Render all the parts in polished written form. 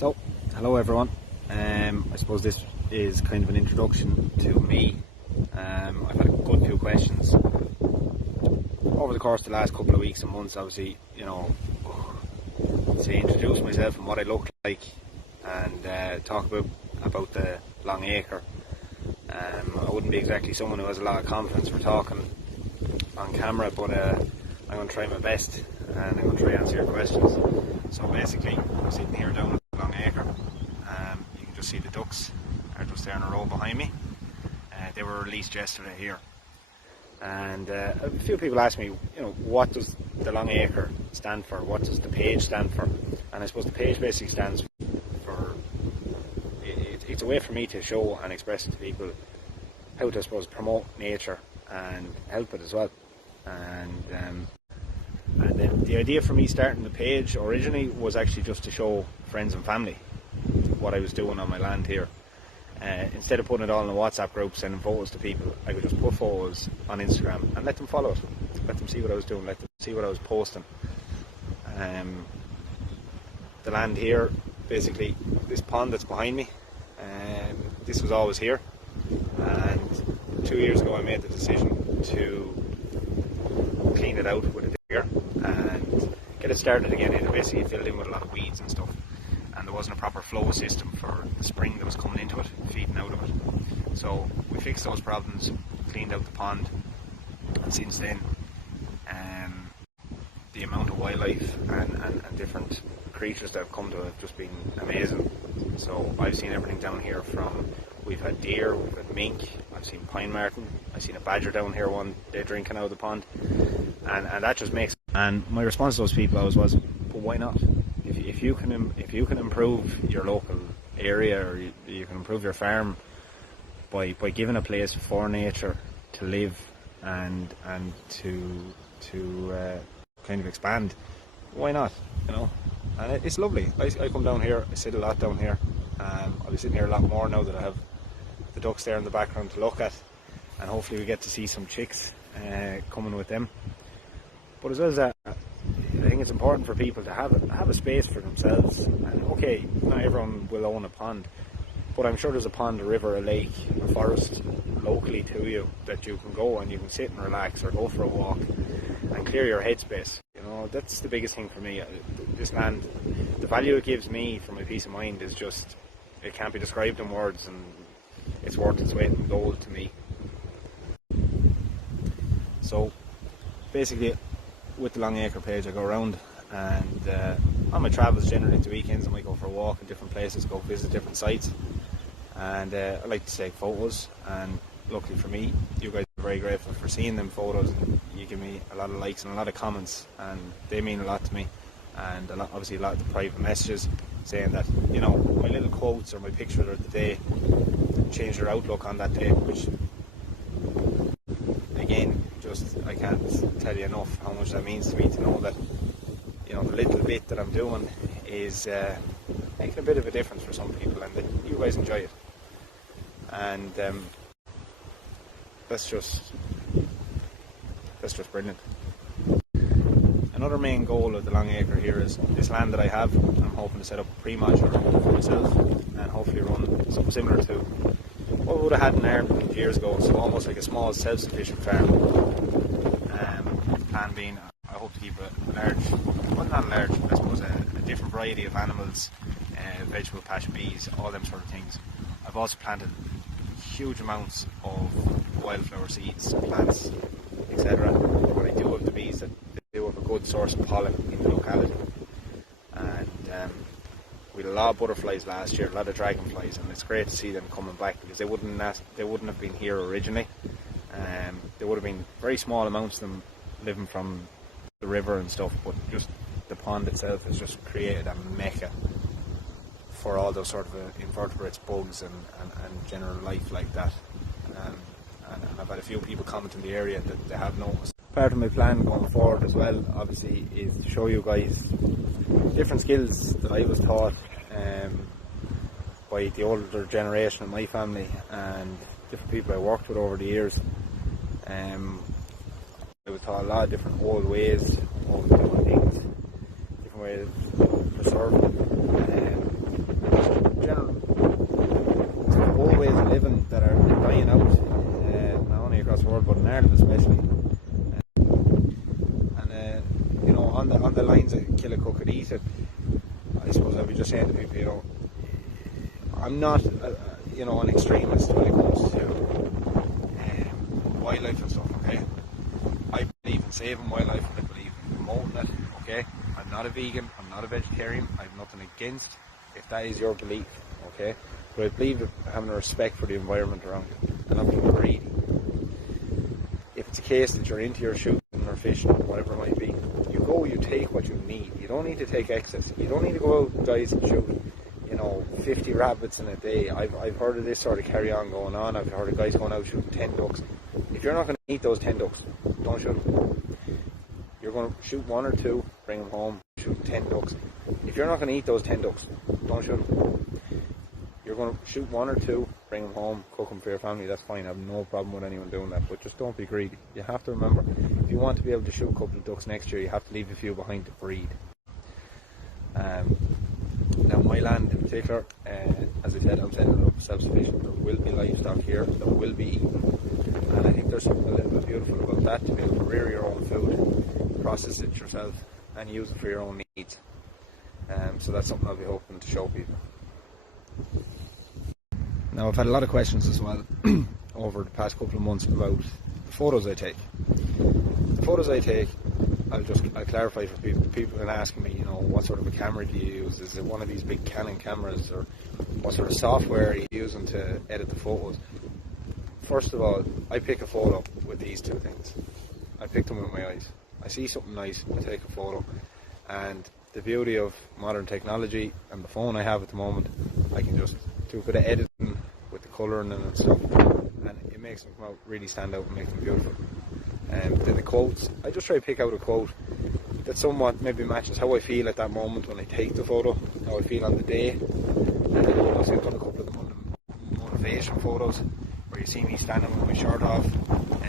So, hello everyone. I suppose this is kind of an introduction to me. I've had a good few questions over the course of the last couple of weeks and months, obviously, to introduce myself and what I look like and talk about the long acre. I wouldn't be exactly someone who has a lot of confidence for talking on camera, but I'm going to try my best and I'm going to try to answer your questions. So basically, I'm sitting here down at the long acre. You can just see the ducks are just there in a row behind me. They were released yesterday here. And a few people ask me, what does the long acre stand for? What does the page stand for? And I suppose the page basically stands for, it's a way for me to show and express to people how to, I suppose, promote nature and help it as well. And the idea for me starting the page originally was actually just to show friends and family what I was doing on my land here. Instead of putting it all in a WhatsApp group, sending photos to people, I would just put photos on Instagram and let them follow it. Let them see what I was doing, let them see what I was posting. The land here, basically, this pond that's behind me, this was always here. And 2 years ago I made the decision to clean it out with a digger and get it started again. It basically filled in with a lot of weeds and stuff, and there wasn't a proper flow system for the spring that was coming into it, feeding out of it. So we fixed those problems, cleaned out the pond, and since then the amount of wildlife and different creatures that have come to it have just been amazing. So I've seen everything down here from, we've had deer, we've had mink, I've seen pine marten, I've seen a badger down here one day drinking out of the pond, and that just makes. And my response to those people always was, but why not? If you can improve your local area, or you can improve your farm by giving a place for nature to live and to kind of expand, why not? And it's lovely. I come down here, I sit a lot down here. I'll be sitting here a lot more now that I have the ducks there in the background to look at, and hopefully we get to see some chicks coming with them. But as well as that, I think it's important for people to have a space for themselves. And okay, not everyone will own a pond, but I'm sure there's a pond, a river, a lake, a forest locally to you that you can go and you can sit and relax or go for a walk and clear your headspace. That's the biggest thing for me. This land, the value it gives me for my peace of mind is just, it can't be described in words, and it's worth its weight in gold to me. So basically, with the long acre page, I go around and on my travels, generally at the weekends, I might go for a walk in different places, go visit different sites, and I like to take photos. And luckily for me, you guys are very grateful for seeing them photos, and you give me a lot of likes and a lot of comments, and they mean a lot to me. And obviously a lot of the private messages saying that my little quotes or my picture of the day changed their outlook on that day, which again, just I can't tell you enough how much that means to me, to know that the little bit that I'm doing is making a bit of a difference for some people, and that you guys enjoy it. And that's just brilliant. Another main goal of the long acre here is this land that I have. I'm hoping to set up a pre-module for myself and hopefully run something similar to what we would have had in Ireland years ago, so almost like a small self-sufficient farm. Plan being, I hope to keep a large, well not large, but I suppose a different variety of animals, vegetable patch, bees, all them sort of things. I've also planted huge amounts of wildflower seeds, plants, etc. What I do with the bees, that they do have a good source of pollen in the locality. And we had a lot of butterflies last year, a lot of dragonflies, and it's great to see them coming back, because they wouldn't have been here originally. There would have been very small amounts of them living from the river and stuff, but just the pond itself has just created a mecca for all those sort of invertebrates, bugs and general life like that. And I've had a few people comment in the area that they have noticed. Part of my plan going forward as well, obviously, is to show you guys different skills that I was taught by the older generation of my family and different people I worked with over the years. I was taught a lot of different old ways of doing things, different ways of preserving. especially. And you know, on the lines of kill a cook and eat it, I suppose I'd be just saying to people, you know, I'm not, you know, an extremist when it comes to wildlife and stuff. Okay, I believe in saving wildlife. I believe in promoting it. Okay, I'm not a vegan. I'm not a vegetarian. I have nothing against if that is your belief. Okay, but I believe in having a respect for the environment around you and not being greedy. If it's a case that you're into your shooting or fishing or whatever it might be, you go, you take what you need. You don't need to take excess. You don't need to go out, guys, and shoot, you know, 50 rabbits in a day. I've heard of this sort of carry on going on. I've heard of guys going out shooting 10 ducks. If you're not going to eat those 10 ducks, don't shoot them. You're going to shoot 1 or 2, bring them home, shoot 10 ducks. If you're not going to eat those 10 ducks, don't shoot them. You're going to shoot 1 or 2, bring them home, cook them for your family, that's fine. I have no problem with anyone doing that, but just don't be greedy. You have to remember, if you want to be able to shoot a couple of ducks next year, you have to leave a few behind to breed. Now, my land in particular, as I said, I'm setting it up self-sufficient. There will be livestock here that will be eaten, and I think there's something a little bit beautiful about that, to be able to rear your own food, process it yourself, and use it for your own needs. So that's something I'll be hoping to show people. Now, I've had a lot of questions as well over the past couple of months about the photos I take. The photos I take, I'll clarify for people. People have been asking me, you know, what sort of a camera do you use? Is it one of these big Canon cameras, or what sort of software are you using to edit the photos? First of all, I pick a photo with these two things. I pick them with my eyes. I see something nice, I take a photo, and the beauty of modern technology and the phone I have at the moment, I can just do a bit of editing with the colouring and stuff, and it makes them come out, really stand out and make them beautiful. Then the quotes, I just try to pick out a quote that somewhat maybe matches how I feel at that moment when I take the photo, how I feel on the day. And also I've done a couple of the motivation photos where you see me standing with my shirt off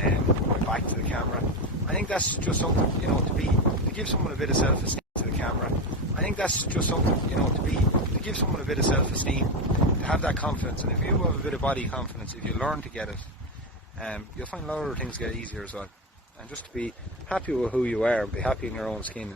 and with my back to the camera. I think that's just something, you know, to give someone a bit of self-esteem to the camera. I think that's just something, you know, to give someone a bit of self-esteem, to have that confidence. And if you have a bit of body confidence, if you learn to get it, you'll find a lot of other things get easier as well. And just to be happy with who you are and be happy in your own skin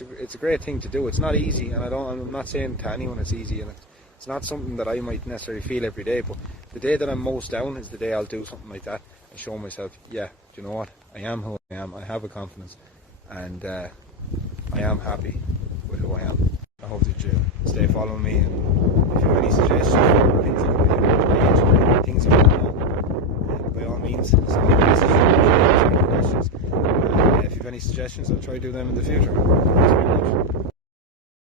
it's a great thing to do. It's not easy, and I'm not saying to anyone it's easy, and it's not something that I might necessarily feel every day, but the day that I'm most down is the day I'll do something like that and show myself, yeah, do you know what, I am who I am, I have a confidence, and I am happy with who I am. I hope that you stay following me, and if you have any suggestions for things that I can do, things you want to know, by all means, send me a message, questions. If you have any suggestions, I'll try to do them in the future. Thanks very much.